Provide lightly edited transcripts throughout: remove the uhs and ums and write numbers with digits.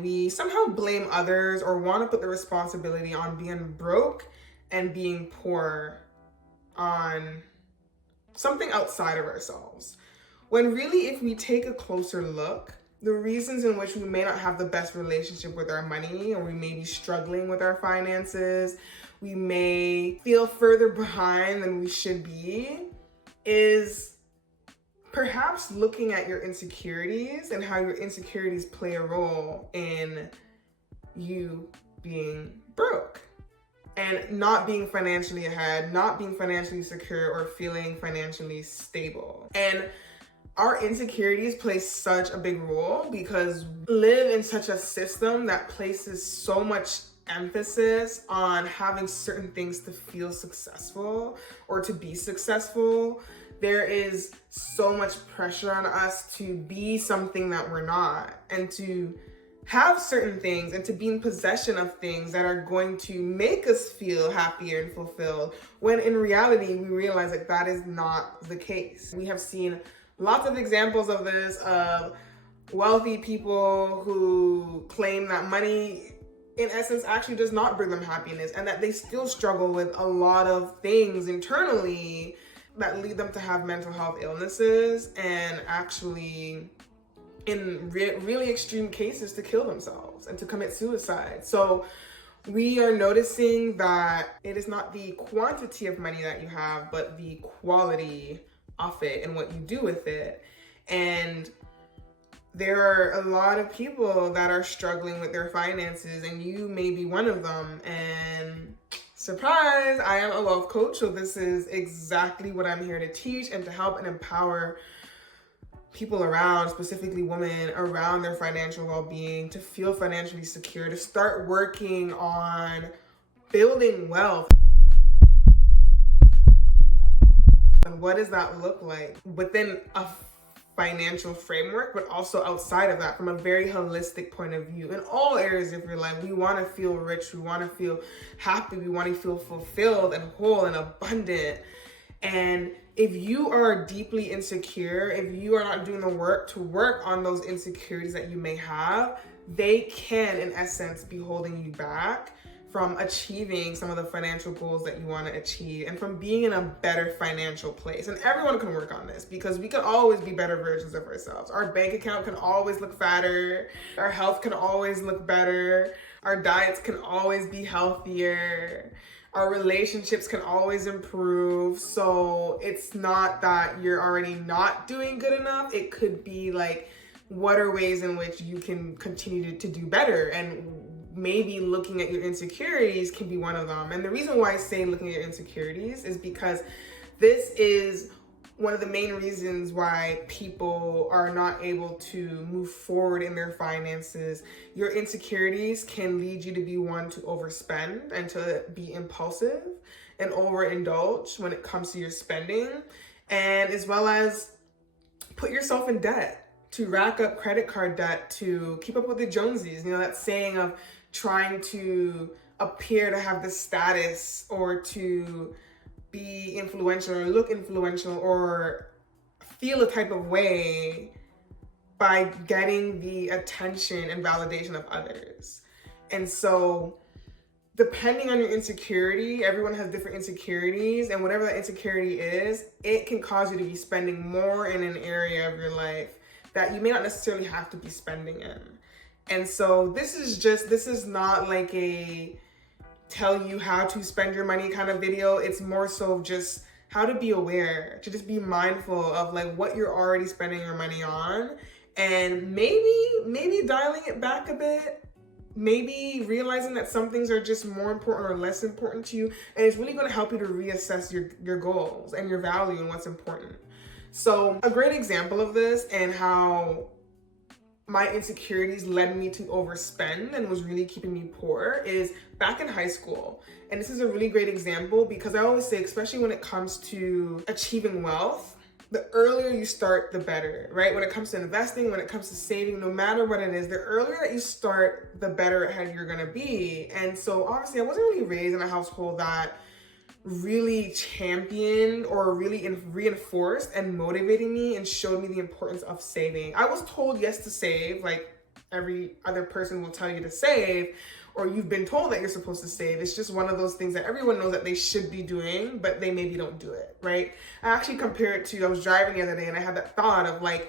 We somehow blame others or want to put the responsibility on being broke and being poor on something outside of ourselves. When really, if we take a closer look, the reasons in which we may not have the best relationship with our money, or we may be struggling with our finances, we may feel further behind than we should be, is perhaps looking at your insecurities and how your insecurities play a role in you being broke and not being financially ahead, not being financially secure, or feeling financially stable. And our insecurities play such a big role because we live in such a system that places so much emphasis on having certain things to feel successful or to be successful. There is so much pressure on us to be something that we're not, and to have certain things and to be in possession of things that are going to make us feel happier and fulfilled, when in reality, we realize that that is not the case. We have seen lots of examples of this, of wealthy people who claim that money, in essence, actually does not bring them happiness, and that they still struggle with a lot of things internally that lead them to have mental health illnesses, and actually, in really extreme cases, to kill themselves and to commit suicide. So we are noticing that it is not the quantity of money that you have, but the quality of it and what you do with it. And there are a lot of people that are struggling with their finances, and you may be one of them. And surprise, I am a wealth coach, so this is exactly what I'm here to teach and to help and empower people around, specifically women, around their financial well-being, to feel financially secure, to start working on building wealth. And what does that look like within a financial framework, but also outside of that, from a very holistic point of view, in all areas of your life? We want to feel rich, we want to feel happy, we want to feel fulfilled and whole and abundant. And if you are deeply insecure, if you are not doing the work to work on those insecurities that you may have, they can, in essence, be holding you back from achieving some of the financial goals that you want to achieve, and from being in a better financial place. And everyone can work on this, because we can always be better versions of ourselves. Our bank account can always look fatter. Our health can always look better. Our diets can always be healthier. Our relationships can always improve. So it's not that you're already not doing good enough. It could be like, what are ways in which you can continue to do better? And maybe looking at your insecurities can be one of them. And the reason why I say looking at your insecurities is because this is one of the main reasons why people are not able to move forward in their finances. Your insecurities can lead you to be one to overspend and to be impulsive and overindulge when it comes to your spending, and as well as put yourself in debt, to rack up credit card debt, to keep up with the Joneses. You know, that saying of trying to appear to have the status, or to be influential, or look influential, or feel a type of way by getting the attention and validation of others. And so, depending on your insecurity, everyone has different insecurities, and whatever that insecurity is, it can cause you to be spending more in an area of your life that you may not necessarily have to be spending in. And so this is not like a tell you how to spend your money kind of video. It's more so just how to be aware, to just be mindful of like what you're already spending your money on, and maybe dialing it back a bit, maybe realizing that some things are just more important or less important to you. And it's really going to help you to reassess your goals and your value and what's important. So a great example of this, and how my insecurities led me to overspend and was really keeping me poor, is back in high school. And this is a really great example, because I always say, especially when it comes to achieving wealth, the earlier you start, the better, right? When it comes to investing, when it comes to saving, no matter what it is, the earlier that you start, the better ahead you're gonna be. And so obviously I wasn't really raised in a household that really championed or really reinforced and motivated me and showed me the importance of saving. I was told yes to save, like every other person will tell you to save, or you've been told that you're supposed to save. It's just one of those things that everyone knows that they should be doing, but they maybe don't do it, right? I actually compare it to, I was driving the other day and I had that thought of like,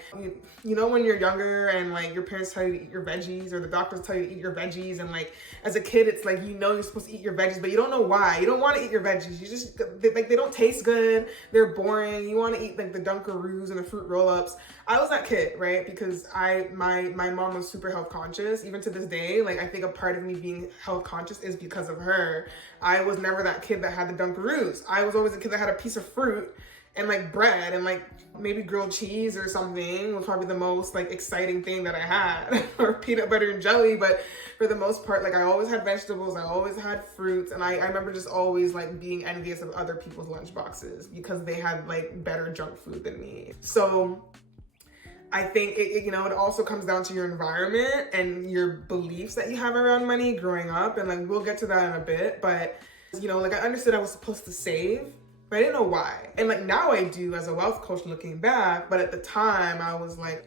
you know, when you're younger and like your parents tell you to eat your veggies, or the doctors tell you to eat your veggies, and like as a kid, it's like, you know, you're supposed to eat your veggies, but you don't know why. You don't want to eat your veggies. You just, they don't taste good. They're boring. You want to eat like the Dunkaroos and the fruit roll-ups. I was that kid, right? Because my mom was super health conscious. Even to this day, like I think a part of me being health conscious is because of her. I was never that kid that had the Dunkaroos. I was always a kid that had a piece of fruit and like bread and like maybe grilled cheese or something was probably the most like exciting thing that I had, or peanut butter and jelly. But for the most part, like I always had vegetables, I always had fruits, and I remember just always like being envious of other people's lunch boxes because they had like better junk food than me. So I think it also comes down to your environment and your beliefs that you have around money growing up. And like, we'll get to that in a bit, but like I understood I was supposed to save, but I didn't know why. And like now I do as a wealth coach looking back, but at the time I was like,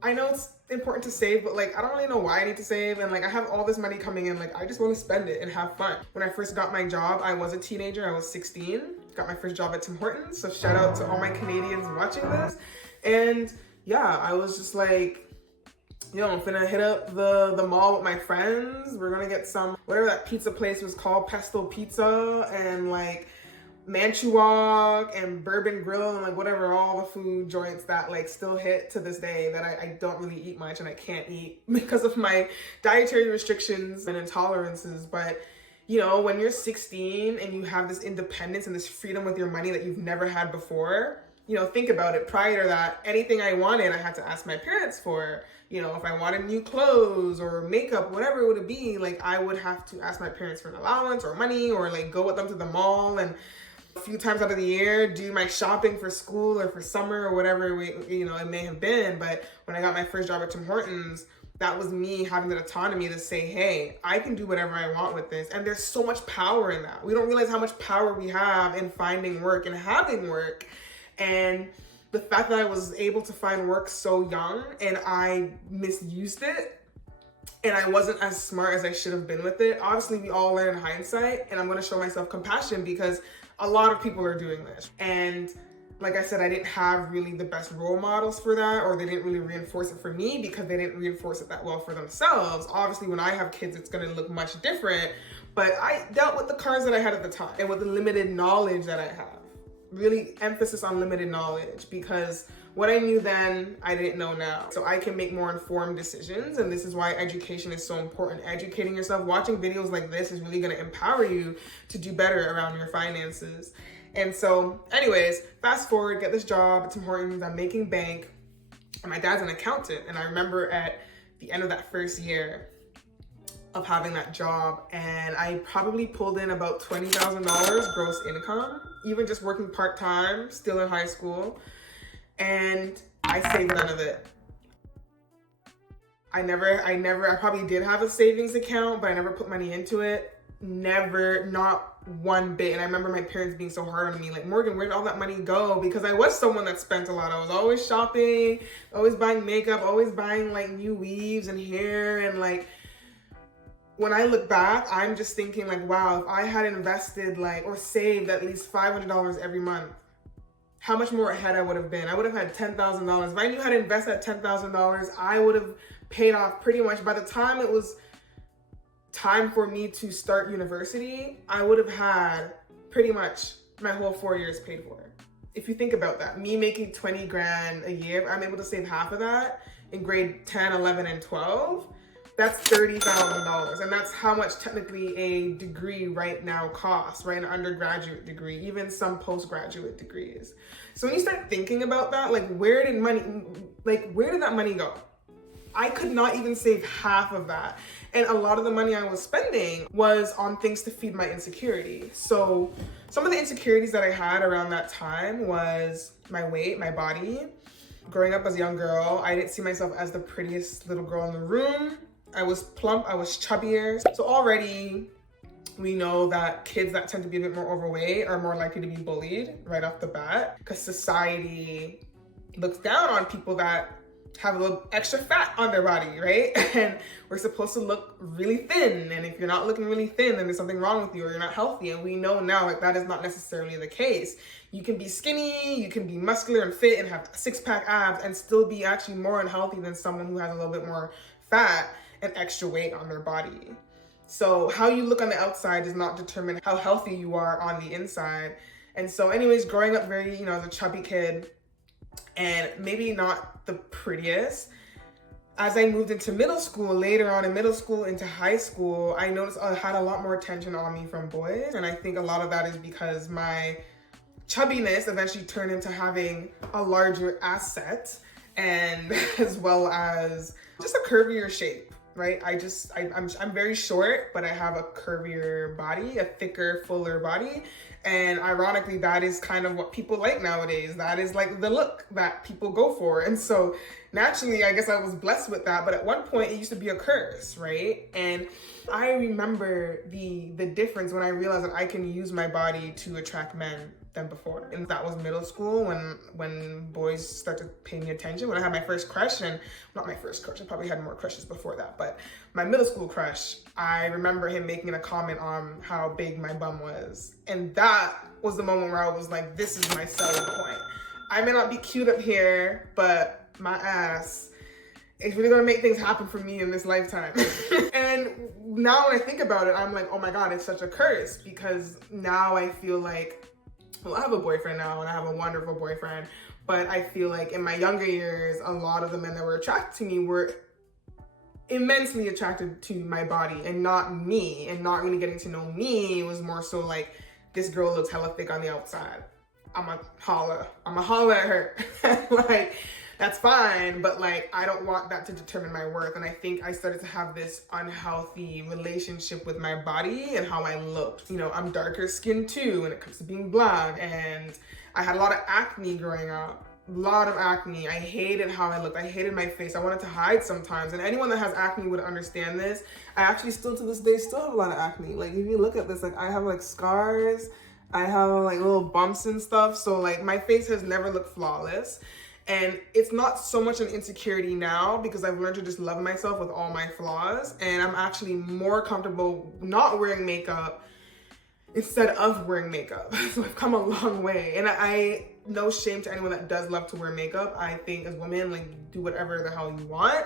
I know it's important to save, but like, I don't really know why I need to save. And like, I have all this money coming in, like, I just want to spend it and have fun. When I first got my job, I was a teenager. I was 16, got my first job at Tim Hortons. So shout out to all my Canadians watching this. And yeah, I was just like, I'm finna hit up the mall with my friends. We're gonna get some, whatever that pizza place was called, Pesto Pizza, and like Manchuog and Bourbon Grill, and like whatever, all the food joints that like still hit to this day that I don't really eat much and I can't eat because of my dietary restrictions and intolerances. But when you're 16 and you have this independence and this freedom with your money that you've never had before, think about it. Prior to that, anything I wanted, I had to ask my parents for. If I wanted new clothes or makeup, whatever it would be, like I would have to ask my parents for an allowance or money, or like go with them to the mall and a few times out of the year do my shopping for school or for summer or whatever it may have been. But when I got my first job at Tim Hortons, that was me having that autonomy to say, hey, I can do whatever I want with this. And there's so much power in that. We don't realize how much power we have in finding work and having work. And the fact that I was able to find work so young and I misused it and I wasn't as smart as I should have been with it. Obviously, we all learn in hindsight, and I'm going to show myself compassion because a lot of people are doing this. And like I said, I didn't have really the best role models for that, or they didn't really reinforce it for me because they didn't reinforce it that well for themselves. Obviously, when I have kids, it's going to look much different, but I dealt with the cards that I had at the time and with the limited knowledge that I have. Really emphasis on limited knowledge, because what I knew then, I didn't know now. So I can make more informed decisions. And this is why education is so important. Educating yourself, watching videos like this is really gonna empower you to do better around your finances. And so anyways, fast forward, get this job at Tim Hortons, I'm making bank, and my dad's an accountant. And I remember at the end of that first year of having that job, and I probably pulled in about $20,000 gross income, even just working part-time, still in high school, and I saved none of it. I probably did have a savings account, but I never put money into it. Never, not one bit. And I remember my parents being so hard on me, like, Morgan, where did all that money go? Because I was someone that spent a lot. I was always shopping, always buying makeup, always buying like new weaves and hair, and like, when I look back, I'm just thinking like, wow, if I had invested or saved at least $500 every month, how much more ahead I would have been. I would have had $10,000. If I knew how to invest that $10,000, I would have paid off pretty much. By the time it was time for me to start university, I would have had pretty much my whole 4 years paid for. If you think about that, me making 20 grand a year, I'm able to save half of that in grade 10, 11, and 12. That's $30,000, and that's how much technically a degree right now costs, right? An undergraduate degree, even some postgraduate degrees. So when you start thinking about that, like where did that money go? I could not even save half of that. And a lot of the money I was spending was on things to feed my insecurity. So some of the insecurities that I had around that time was my weight, my body. Growing up as a young girl, I didn't see myself as the prettiest little girl in the room. I was plump, I was chubbier. So already we know that kids that tend to be a bit more overweight are more likely to be bullied right off the bat, because society looks down on people that have a little extra fat on their body, right? And we're supposed to look really thin. And if you're not looking really thin, then there's something wrong with you or you're not healthy. And we know now like that is not necessarily the case. You can be skinny, you can be muscular and fit and have six-pack abs and still be actually more unhealthy than someone who has a little bit more fat and extra weight on their body. So how you look on the outside does not determine how healthy you are on the inside. And so anyways, growing up very, as a chubby kid and maybe not the prettiest, as I moved into middle school, later on in middle school into high school, I noticed I had a lot more attention on me from boys. And I think a lot of that is because my chubbiness eventually turned into having a larger asset and as well as just a curvier shape, right? I'm very short, but I have a curvier body, a thicker, fuller body. And ironically, that is kind of what people like nowadays. That is like the look that people go for. And so naturally, I guess I was blessed with that. But at one point, it used to be a curse, right? And I remember the difference when I realized that I can use my body to attract men than before. And that was middle school when boys started paying me attention. When I had my first crush, and not my first crush, I probably had more crushes before that, but my middle school crush, I remember him making a comment on how big my bum was. And that was the moment where I was like, this is my selling point. I may not be cute up here, but my ass is really gonna make things happen for me in this lifetime. And now when I think about it, I'm like, oh my God, it's such a curse, because now I feel like, well, I have a boyfriend now and I have a wonderful boyfriend, but I feel like in my younger years, a lot of the men that were attracted to me were immensely attracted to my body and not me, and not really getting to know me. It was more so like, this girl looks hella thick on the outside. I'ma holler at her. Like, that's fine, but like, I don't want that to determine my worth. And I think I started to have this unhealthy relationship with my body and how I looked. I'm darker skinned too when it comes to being black, and I had a lot of acne growing up. A lot of acne. I hated how I looked. I hated my face. I wanted to hide sometimes. And anyone that has acne would understand this. I actually still to this day still have a lot of acne. Like, if you look at this, like, I have like scars, I have like little bumps and stuff. So like, my face has never looked flawless. And it's not so much an insecurity now, because I've learned to just love myself with all my flaws. And I'm actually more comfortable not wearing makeup instead of wearing makeup. So I've come a long way. And I no shame to anyone that does love to wear makeup. I think as women, like, do whatever the hell you want.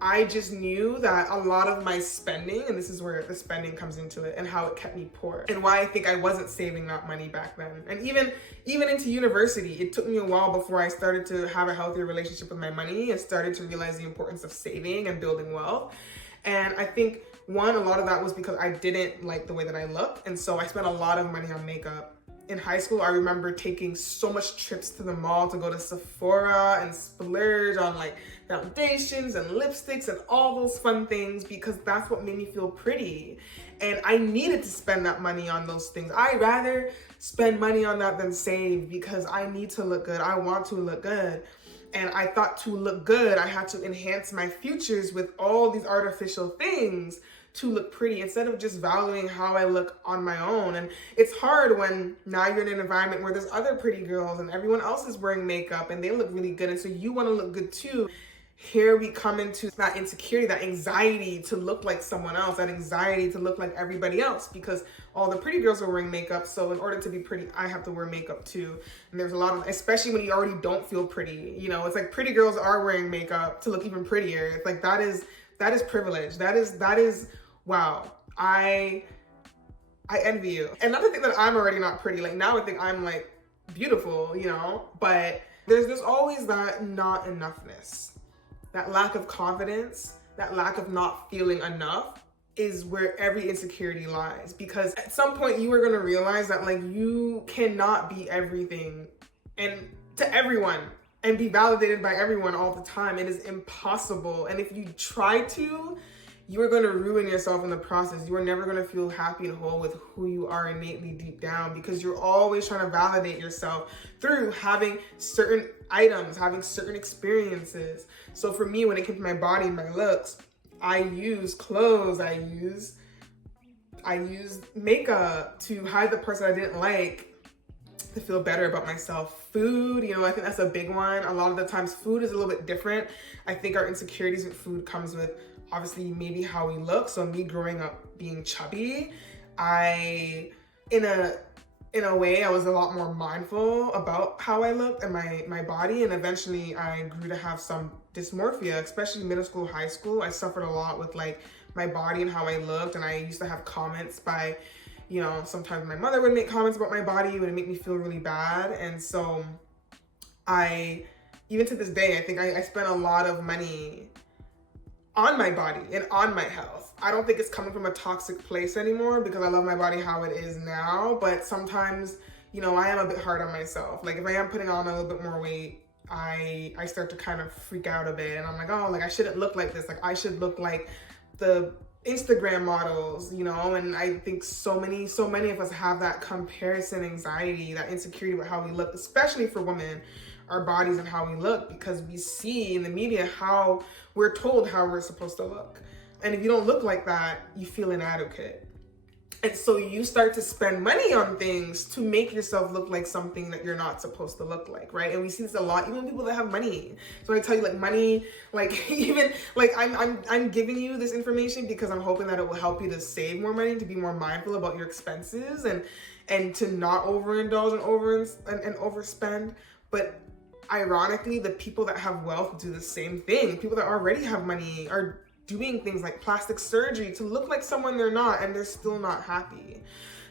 I just knew that a lot of my spending, and this is where the spending comes into it, and how it kept me poor, and why I think I wasn't saving that money back then. And even into university, it took me a while before I started to have a healthier relationship with my money and started to realize the importance of saving and building wealth. And I think a lot of that was because I didn't like the way that I look, and so I spent a lot of money on makeup. In high school, I remember taking so much trips to the mall to go to Sephora and splurge on like foundations and lipsticks and all those fun things, because that's what made me feel pretty. And I needed to spend that money on those things. I'd rather spend money on that than save, because I need to look good. I want to look good. And I thought to look good, I had to enhance my futures with all these artificial things to look pretty, instead of just valuing how I look on my own. And it's hard when now you're in an environment where there's other pretty girls and everyone else is wearing makeup and they look really good, and so you want to look good too. Here we come into that insecurity, that anxiety to look like someone else, that anxiety to look like everybody else, because all the pretty girls are wearing makeup. So in order to be pretty, I have to wear makeup too. And there's a lot of, especially when you already don't feel pretty, it's like pretty girls are wearing makeup to look even prettier. It's like, that is privilege. That is, wow. I envy you. Another thing that I'm already not pretty, like now I think I'm like beautiful, but there's always that not enoughness. That lack of confidence, that lack of not feeling enough is where every insecurity lies. Because at some point you are gonna realize that like you cannot be everything and to everyone and be validated by everyone all the time. It is impossible. And if you try to, you are gonna ruin yourself in the process. You are never gonna feel happy and whole with who you are innately deep down, because you're always trying to validate yourself through having certain items, having certain experiences. So for me, when it came to my body and my looks, I use clothes, I used makeup to hide the parts that I didn't like, to feel better about myself. Food, you know, I think that's a big one. A lot of the times food is a little bit different. I think our insecurities with food comes with obviously maybe how we look. So me growing up being chubby, in a way I was a lot more mindful about how I looked and my body, and eventually I grew to have some dysmorphia, especially middle school, high school. I suffered a lot with like my body and how I looked, and I used to have comments by, you know, sometimes my mother would make comments about my body, it would make me feel really bad. And so even to this day, I think I spent a lot of money on my body and on my health. I don't think it's coming from a toxic place anymore because I love my body how it is now. But sometimes, you know, I am a bit hard on myself. Like if I am putting on a little bit more weight, I start to kind of freak out a bit. And I'm like, oh, like I shouldn't look like this. Like I should look like the Instagram models, you know. And I think so many of us have that comparison anxiety, that insecurity about how we look, especially for women, our bodies and how we look, because we see in the media how we're told how we're supposed to look. And if you don't look like that, you feel inadequate. And so you start to spend money on things to make yourself look like something that you're not supposed to look like, right? And we see this a lot, even people that have money. So I tell you, like money, like even like I'm giving you this information because I'm hoping that it will help you to save more money, to be more mindful about your expenses, and to not overindulge and overspend. But ironically, the people that have wealth do the same thing. People that already have money are doing things like plastic surgery to look like someone they're not, and they're still not happy.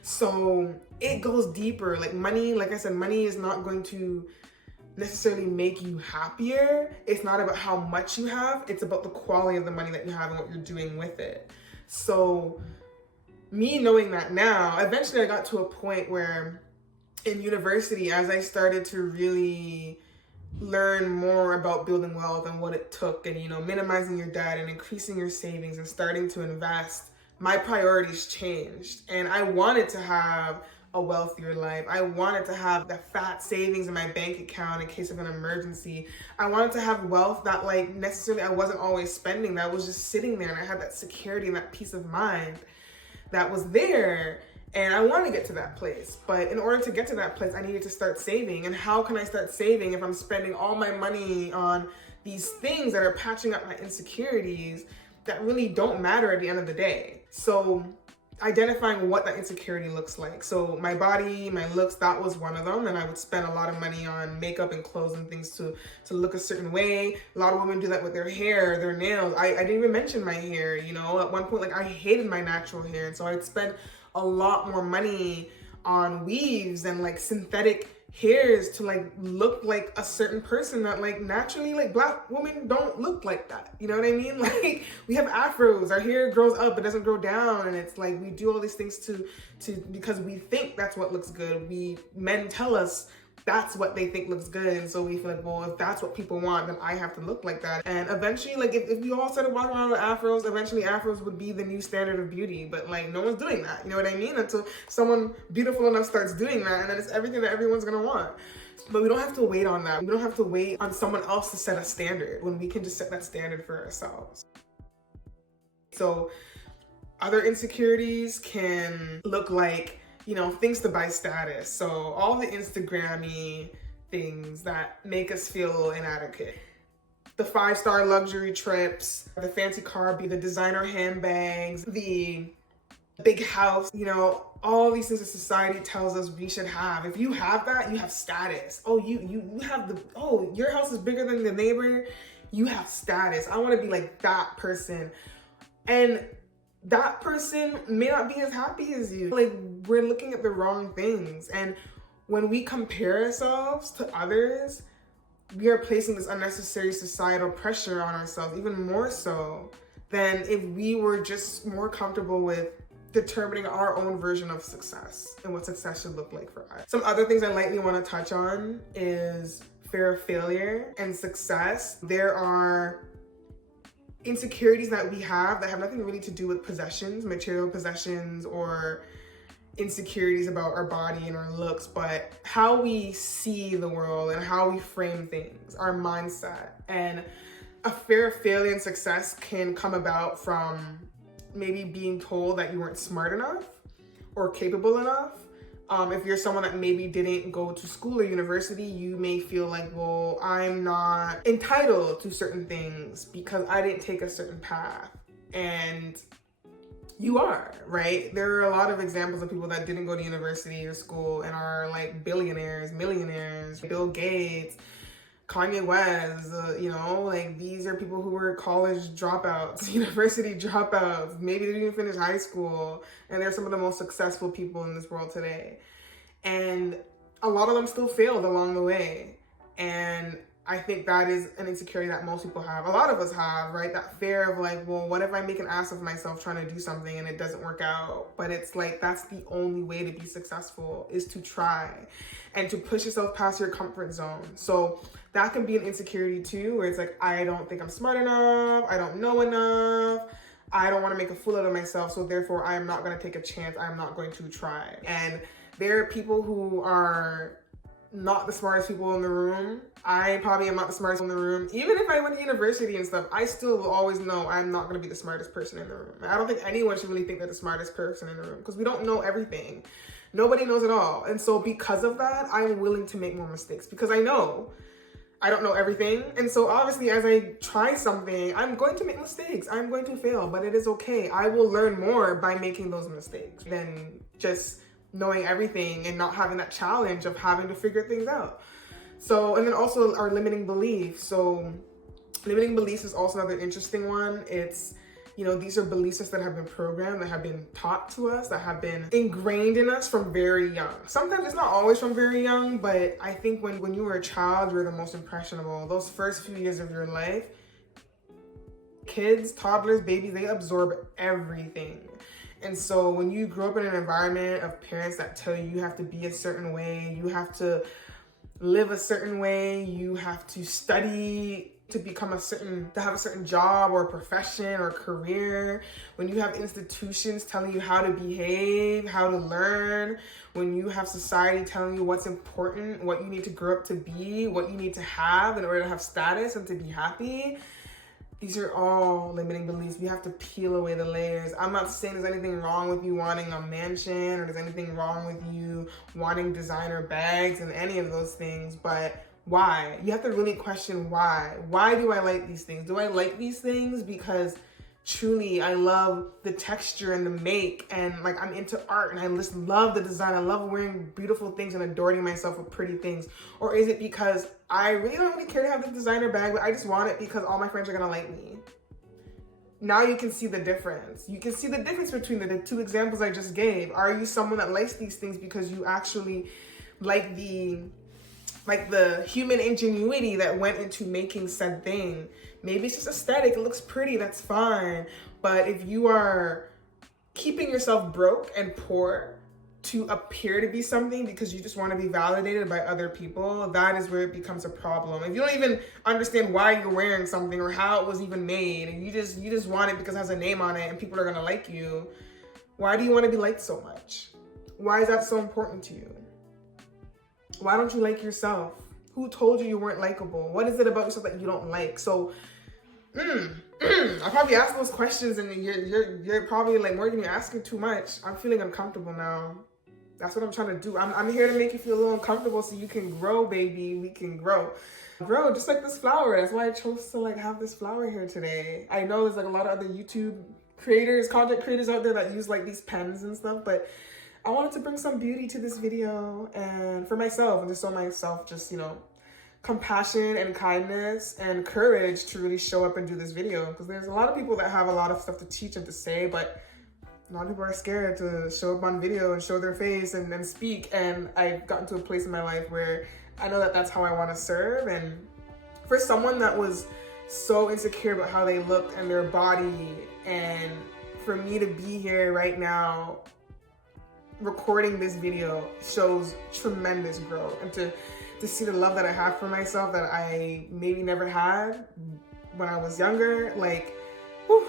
So it goes deeper. Like money, like I said, money is not going to necessarily make you happier. It's not about how much you have. It's about the quality of the money that you have and what you're doing with it. So me knowing that now, eventually I got to a point where in university, as I started to really learn more about building wealth and what it took, and, you know, minimizing your debt and increasing your savings and starting to invest, my priorities changed. And I wanted to have a wealthier life. I wanted to have the fat savings in my bank account in case of an emergency. I wanted to have wealth that like necessarily I wasn't always spending, that was just sitting there, and I had that security and that peace of mind that was there. And I want to get to that place. But in order to get to that place, I needed to start saving. And how can I start saving if I'm spending all my money on these things that are patching up my insecurities that really don't matter at the end of the day? So identifying what that insecurity looks like. So my body, my looks, that was one of them. And I would spend a lot of money on makeup and clothes and things to look a certain way. A lot of women do that with their hair, their nails. I didn't even mention my hair, you know. At one point, like I hated my natural hair. And so I'd spend a lot more money on weaves and like synthetic hairs to like look like a certain person that like naturally like Black women don't look like that. You know what I mean? Like we have afros, our hair grows up, it doesn't grow down, and it's like we do all these things to because we think that's what looks good. Men tell us that's what they think looks good, and so we feel like, well, if that's what people want, then I have to look like that. And eventually, like if we all started walking around with afros, eventually afros would be the new standard of beauty. But like no one's doing that, you know what I mean? Until someone beautiful enough starts doing that, and then it's everything that everyone's gonna want. But we don't have to wait on that. We don't have to wait on someone else to set a standard when we can just set that standard for ourselves. So other insecurities can look like, you know, things to buy status. So all the Instagram-y things that make us feel inadequate. The 5-star luxury trips, the fancy car, the designer handbags, the big house, you know, all these things that society tells us we should have. If you have that, you have status. Oh, you have your house is bigger than the neighbor, you have status. I want to be like that person. And that person may not be as happy as you. Like we're looking at the wrong things. And when we compare ourselves to others, we are placing this unnecessary societal pressure on ourselves, even more so than if we were just more comfortable with determining our own version of success and what success should look like for us. Some other things I lightly want to touch on is fear of failure and success. There are insecurities that we have that have nothing really to do with possessions, material possessions, or insecurities about our body and our looks, but how we see the world and how we frame things, our mindset. And a fear of failure and success can come about from maybe being told that you weren't smart enough or capable enough, If you're someone that maybe didn't go to school or university, you may feel like, well, I'm not entitled to certain things because I didn't take a certain path. And you are, right? There are a lot of examples of people that didn't go to university or school and are like billionaires, millionaires, Bill Gates, Kanye West, like these are people who were college dropouts, university dropouts, maybe they didn't finish high school, and they're some of the most successful people in this world today. And a lot of them still failed along the way. And I think that is an insecurity that most people have. A lot of us have, right? That fear of like, well, what if I make an ass of myself trying to do something and it doesn't work out? But it's like, that's the only way to be successful, is to try and to push yourself past your comfort zone. So that can be an insecurity too, where it's like, I don't think I'm smart enough. I don't know enough. I don't want to make a fool out of myself. So therefore I am not going to take a chance. I'm not going to try. And there are people who are not the smartest people in the room. I probably am not the smartest in the room. Even if I went to university and stuff, I still will always know I'm not going to be the smartest person in the room. I don't think anyone should really think they're the smartest person in the room, because we don't know everything. Nobody knows it all. And so because of that, I'm willing to make more mistakes, because I know I don't know everything. And so obviously as I try something, I'm going to make mistakes. I'm going to fail, but it is okay. I will learn more by making those mistakes than just knowing everything and not having that challenge of having to figure things out. So, and then also our limiting beliefs. So limiting beliefs is also another interesting one. It's, these are beliefs that have been programmed, that have been taught to us, that have been ingrained in us from very young. Sometimes it's not always from very young, but I think when you were a child, you're the most impressionable. Those first few years of your life, kids, toddlers, babies, they absorb everything. And so when you grow up in an environment of parents that tell you have to be a certain way, you have to live a certain way, you have to study to have a certain job or profession or career, when you have institutions telling you how to behave, how to learn, when you have society telling you what's important, what you need to grow up to be, what you need to have in order to have status and to be happy, these are all limiting beliefs. We have to peel away the layers. I'm not saying there's anything wrong with you wanting a mansion, or there's anything wrong with you wanting designer bags and any of those things, but why? You have to really question why. Why do I like these things? Do I like these things because truly I love the texture and the make, and like I'm into art and I just love the design. I love wearing beautiful things and adorning myself with pretty things? Or is it because I really don't really care to have the designer bag, but I just want it because all my friends are gonna like me? Now you can see the difference. You can see the difference between the two examples I just gave. Are you someone that likes these things because you actually like the human ingenuity that went into making said thing? Maybe it's just aesthetic, it looks pretty, that's fine. But if you are keeping yourself broke and poor to appear to be something because you just want to be validated by other people, that is where it becomes a problem. If you don't even understand why you're wearing something or how it was even made, and you just want it because it has a name on it and people are gonna like you, why do you want to be liked so much? Why is that so important to you? Why don't you like yourself? Who told you weren't likable? What is it about yourself that you don't like? So, I probably asked those questions and you're probably like, Morgan, you're asking too much. I'm feeling uncomfortable now. That's what I'm trying to do. I'm here to make you feel a little uncomfortable so you can grow, baby. We can grow. Grow just like this flower. That's why I chose to like have this flower here today. I know there's like a lot of other YouTube creators, content creators out there that use like these pens and stuff, but I wanted to bring some beauty to this video, and for myself, and just show myself just, compassion and kindness and courage to really show up and do this video. Because there's a lot of people that have a lot of stuff to teach and to say, but a lot of people are scared to show up on video and show their face and then speak. And I've gotten to a place in my life where I know that that's how I want to serve. And for someone that was so insecure about how they looked and their body, and for me to be here right now recording this video shows tremendous growth, and to see the love that I have for myself that I maybe never had when I was younger, like, whew,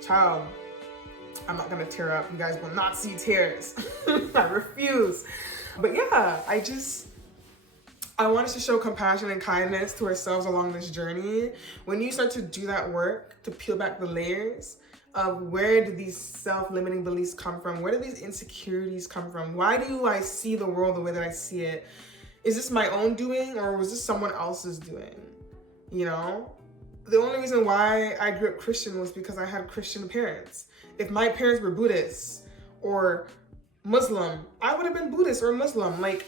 child, I'm not gonna tear up. You guys will not see tears. I refuse. But yeah, I want us to show compassion and kindness to ourselves along this journey. When you start to do that work, to peel back the layers, of where do these self-limiting beliefs come from? Where do these insecurities come from? Why do I see the world the way that I see it? Is this my own doing, or was this someone else's doing? You know? The only reason why I grew up Christian was because I had Christian parents. If my parents were Buddhists or Muslim, I would have been Buddhist or Muslim. Like,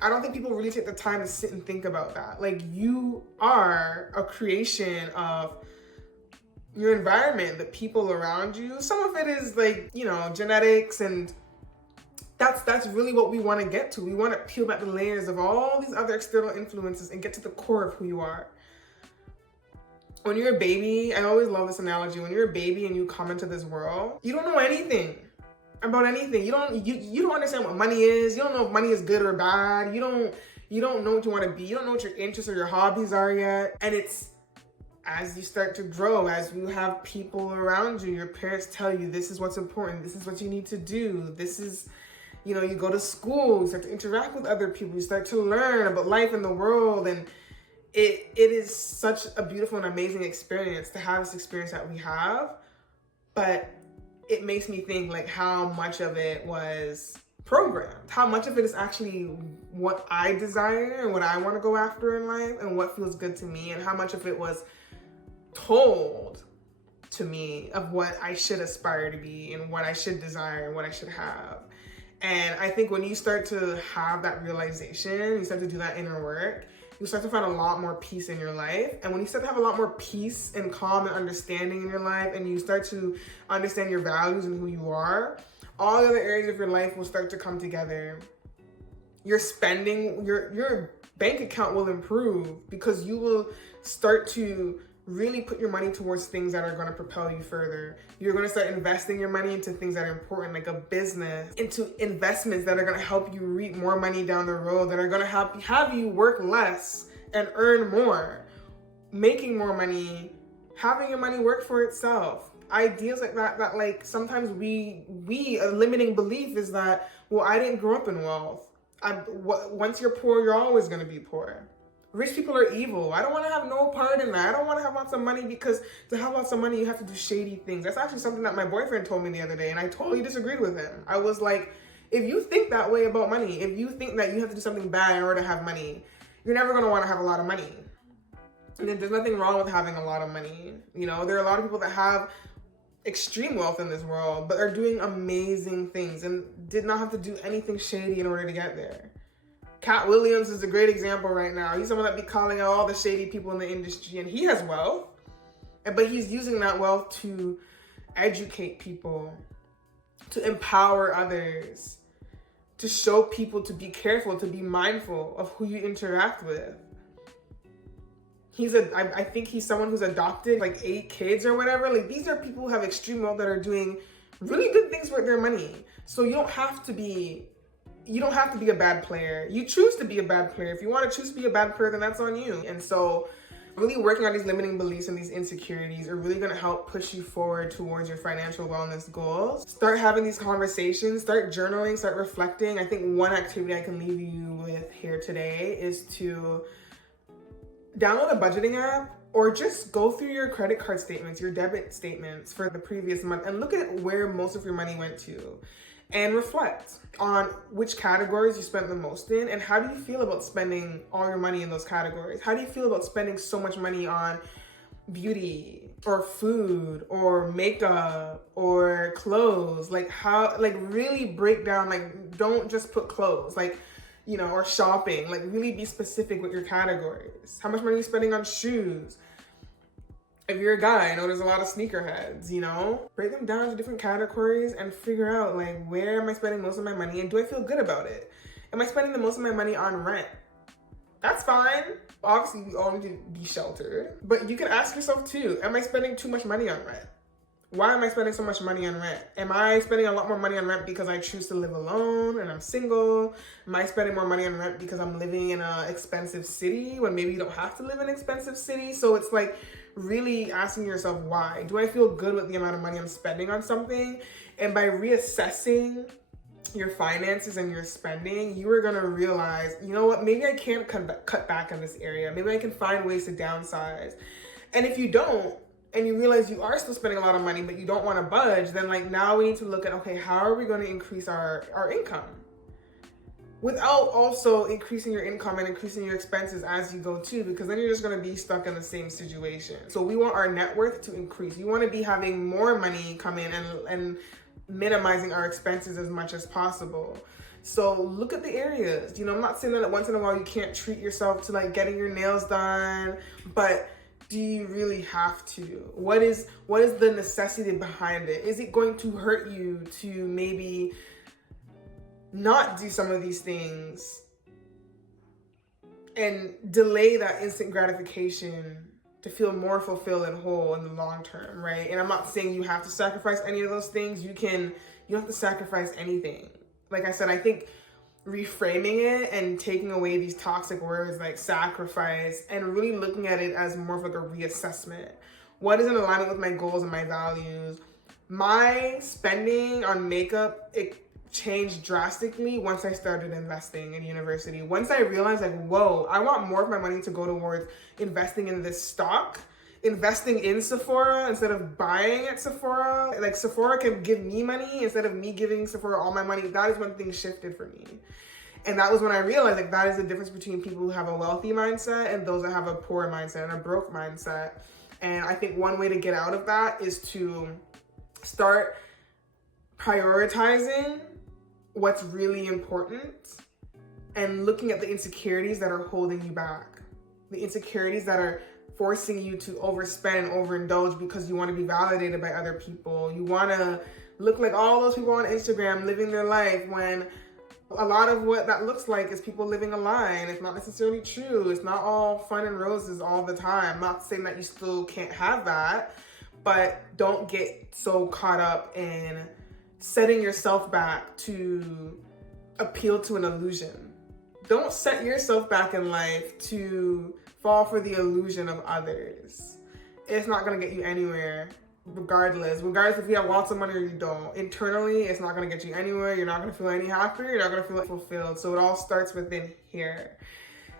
I don't think people really take the time to sit and think about that. Like, you are a creation of your environment, the people around you. Some of it is like, you know, genetics, and that's really what we want to get to. We want to peel back the layers of all these other external influences and get to the core of who you are. When you're a baby, I always love this analogy. When you're a baby and you come into this world, you don't know anything about anything. You don't understand what money is. You don't know if money is good or bad. You don't know what you want to be. You don't know what your interests or your hobbies are yet. And it's as you start to grow, as you have people around you, your parents tell you this is what's important, this is what you need to do, this is, you know, you go to school, you start to interact with other people, you start to learn about life in the world, and it is such a beautiful and amazing experience to have this experience that we have. But it makes me think like how much of it was programmed, how much of it is actually what I desire and what I want to go after in life and what feels good to me, and how much of it was told to me of what I should aspire to be and what I should desire and what I should have. And I think when you start to have that realization, you start to do that inner work, you start to find a lot more peace in your life. And when you start to have a lot more peace and calm and understanding in your life, and you start to understand your values and who you are, all the other areas of your life will start to come together. Your spending, your bank account will improve because you will start to really put your money towards things that are going to propel you further. You're going to start investing your money into things that are important, like a business, into investments that are going to help you reap more money down the road, that are going to have you work less and earn more, making more money, having your money work for itself. Ideas like that like sometimes a limiting belief is that, well, I didn't grow up in wealth. Once you're poor, you're always going to be poor. Rich people are evil. I don't want to have no part in that. I don't want to have lots of money, because to have lots of money, you have to do shady things. That's actually something that my boyfriend told me the other day, and I totally disagreed with him. I was like, if you think that way about money, if you think that you have to do something bad in order to have money, you're never going to want to have a lot of money. And there's nothing wrong with having a lot of money. You know, there are a lot of people that have extreme wealth in this world, but are doing amazing things and did not have to do anything shady in order to get there. Cat Williams is a great example right now. He's someone that be calling out all the shady people in the industry, and he has wealth, but he's using that wealth to educate people, to empower others, to show people to be careful, to be mindful of who you interact with. I think he's someone who's adopted like 8 kids or whatever. Like, these are people who have extreme wealth that are doing really good things with their money. So you don't have to be a bad player. You choose to be a bad player. If you want to choose to be a bad player, then that's on you. And so really working on these limiting beliefs and these insecurities are really going to help push you forward towards your financial wellness goals. Start having these conversations, start journaling, start reflecting. I think one activity I can leave you with here today is to download a budgeting app, or just go through your credit card statements, your debit statements for the previous month, and look at where most of your money went to. And reflect on which categories you spent the most in, and how do you feel about spending all your money in those categories? How do you feel about spending so much money on beauty or food or makeup or clothes? Like, how, like, really break down, like, don't just put clothes, like, you know, or shopping. Like, really be specific with your categories. How much money are you spending on shoes? If you're a guy, I know there's a lot of sneakerheads, you know? Break them down into different categories and figure out, like, where am I spending most of my money, and do I feel good about it? Am I spending the most of my money on rent? That's fine. Obviously, we all need to be sheltered. But you can ask yourself, too, am I spending too much money on rent? Why am I spending so much money on rent? Am I spending a lot more money on rent because I choose to live alone and I'm single? Am I spending more money on rent because I'm living in an expensive city when maybe you don't have to live in an expensive city? So it's like really asking yourself, why? Do I feel good with the amount of money I'm spending on something? And by reassessing your finances and your spending, you are going to realize, you know what, maybe I can't cut back in this area. Maybe I can find ways to downsize. And if you don't, and you realize you are still spending a lot of money, but you don't want to budge, then like now we need to look at, okay, how are we going to increase our income without also increasing your income and increasing your expenses as you go too, because then you're just going to be stuck in the same situation. So we want our net worth to increase. You want to be having more money come in and minimizing our expenses as much as possible. So look at the areas. You know, I'm not saying that once in a while you can't treat yourself to like getting your nails done, but do you really have to? What is the necessity behind it? Is it going to hurt you to maybe not do some of these things and delay that instant gratification to feel more fulfilled and whole in the long term, right? And I'm not saying you have to sacrifice any of those things. You don't have to sacrifice anything. Like I said, I think reframing it and taking away these toxic words like sacrifice and really looking at it as more of like a reassessment. What is in alignment with my goals and my values? My spending on makeup, it changed drastically once I started investing in university. Once I realized like, whoa, I want more of my money to go towards investing in this stock, investing in Sephora instead of buying at Sephora. Like Sephora can give me money instead of me giving Sephora all my money. That is when things shifted for me. And that was when I realized like that is the difference between people who have a wealthy mindset and those that have a poor mindset and a broke mindset. And I think one way to get out of that is to start prioritizing what's really important and looking at the insecurities that are holding you back. The insecurities that are forcing you to overspend and overindulge because you want to be validated by other people. You want to look like all those people on Instagram living their life, when a lot of what that looks like is people living a lie, and it's not necessarily true. It's not all fun and roses all the time. I'm not saying that you still can't have that, but don't get so caught up in setting yourself back to appeal to an illusion. Don't set yourself back in life to fall for the illusion of others. It's not gonna get you anywhere, regardless if you have lots of money or you don't. Internally, it's not gonna get you anywhere. You're not gonna feel any happier. You're not gonna feel fulfilled. So it all starts within here.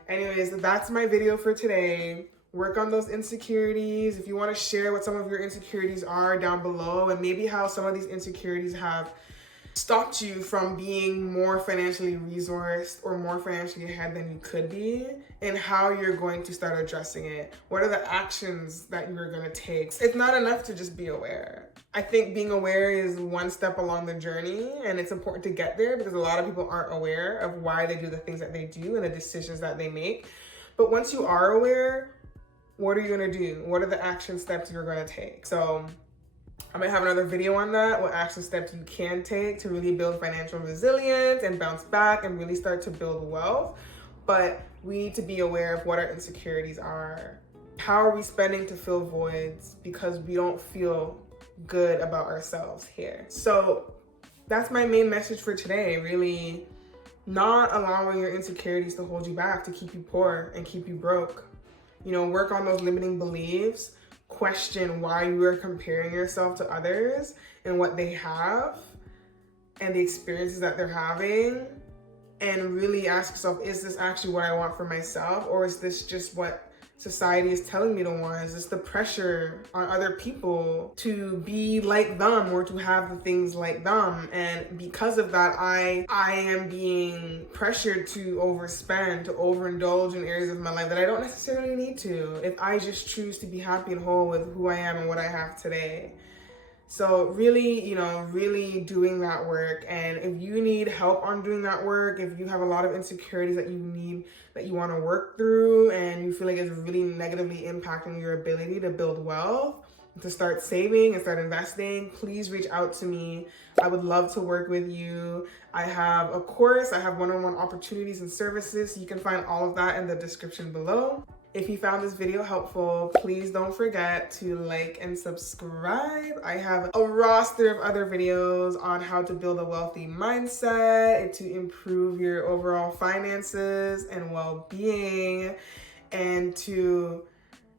Anyways, that's my video for today. Work on those insecurities. If you want to share what some of your insecurities are down below, and maybe how some of these insecurities have stopped you from being more financially resourced or more financially ahead than you could be, and how you're going to start addressing it. What are the actions that you're going to take? It's not enough to just be aware. I think being aware is one step along the journey, and it's important to get there because a lot of people aren't aware of why they do the things that they do and the decisions that they make. But once you are aware, what are you gonna do? What are the action steps you're gonna take? So I might have another video on that, what action steps you can take to really build financial resilience and bounce back and really start to build wealth. But we need to be aware of what our insecurities are. How are we spending to fill voids because we don't feel good about ourselves here? So that's my main message for today, really not allowing your insecurities to hold you back, to keep you poor and keep you broke. You know, work on those limiting beliefs, question why you are comparing yourself to others and what they have and the experiences that they're having, and really ask yourself, is this actually what I want for myself, or is this just what society is telling me to want? Is this the pressure on other people to be like them or to have the things like them? And because of that, I am being pressured to overspend, to overindulge in areas of my life that I don't necessarily need to, if I just choose to be happy and whole with who I am and what I have today. So really, really doing that work. And if you need help on doing that work, if you have a lot of insecurities that you want to work through and you feel like it's really negatively impacting your ability to build wealth, to start saving and start investing, please reach out to me. I would love to work with you. I have a course, I have one-on-one opportunities and services. You can find all of that in the description below. If you found this video helpful, please don't forget to like and subscribe. I have a roster of other videos on how to build a wealthy mindset and to improve your overall finances and well-being, and to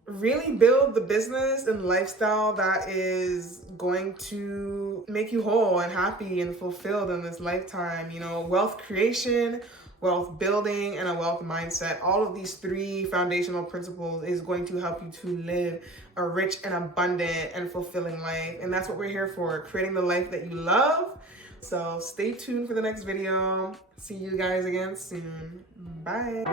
really build the business and lifestyle that is going to make you whole and happy and fulfilled in this lifetime. You know, wealth creation wealth building and a wealth mindset. All of these 3 foundational principles is going to help you to live a rich and abundant and fulfilling life. And that's what we're here for, creating the life that you love. So stay tuned for the next video. See you guys again soon. Bye.